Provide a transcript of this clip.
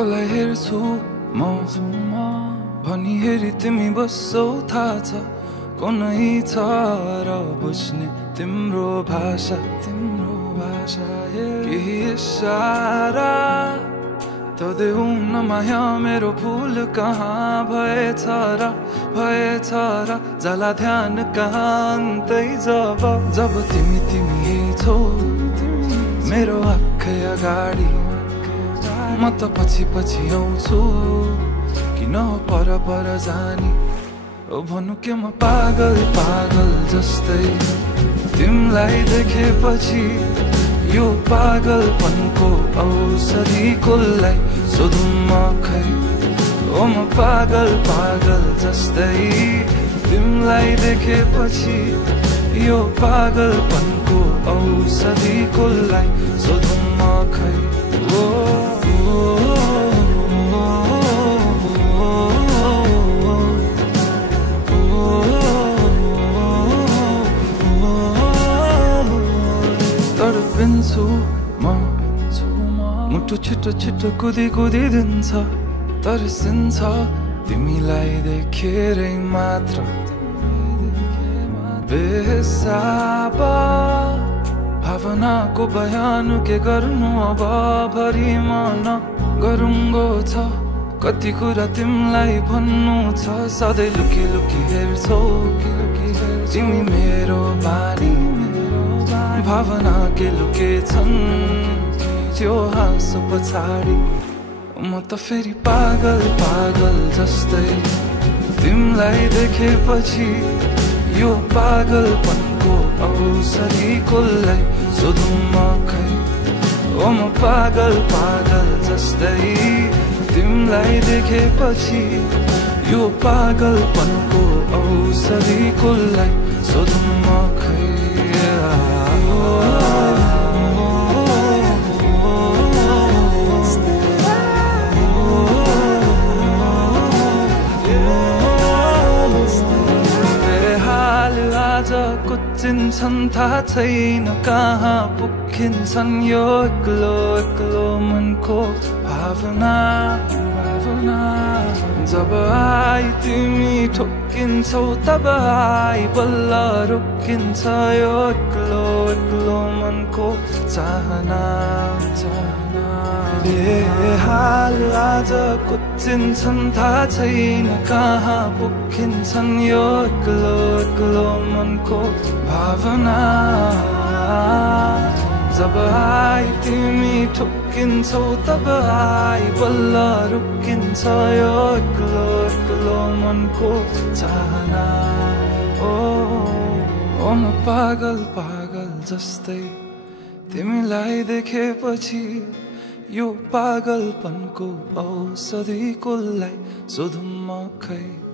कसलाई हेर्छु म भनी हेरी तिमी बस्छौ थाहा छ को नै छ र बुझ्ने तिम्रो भाषा केही इशारा त देऊ न माया मेरो फुल कहाँ भएछ र जाला ध्यान कहाँ अन्तै जब तिमी छौ मेरो आँखै अगाडि म त पछि आउँछु किन पर जानी ओ भन्नु के म पागल जस्तै तिमीलाई देखेपछि यो पागलपनको औषधि कसलाई सोधौँ म खै ओ म पागल जस्तै तिमीलाई देखेपछि यो पागलपनको औषधि कसलाई सोधौँ म खै ओ तडपिन्छु म मुटु छिटो कुदी दिन्छ तर्सिन्छ तिमीलाई देखेरै मात्र बेहिसाब भावनाको बयान के गर्नु अब भरि मन गरुङ्गो छ कति कुरा तिमीलाई भन्नु छ सधैँ लुकी हेर्छौ तिमी मेरो बानी भावना के लुके छन् त्यो हाँसो पछाडि म त फेरि पागल जस्तै तिमीलाई देखेपछि यो पागलपनको औषधि कसलाई सोधौँ म खै ओ म पागल जस्तै तिमीलाई देखेपछि यो पागलपनको औषधि कसलाई सोधौँ म खै आज कुचिन्छन् थाहा छैन कहाँ पुगिन्छन् यो एक्लो मनको भावना जब आई तिमी ठोकिन्छौ तब आई बल्ल रोकिन्छ यो एक्लो मनको चाहना बेहाल आज कुचिन्छन् थाहा छैन कहाँ पुगिन्छन् यो एक्लो मनको भावना जब आई तिमी ठोकिन्छौ तब आई बल्ल रोकिन्छ यो एक्लो मनको चाहना ओ म पागल जस्तै तिमीलाई देखेपछि यो पागलपनको औषधि कसलाई सोधौँ म खै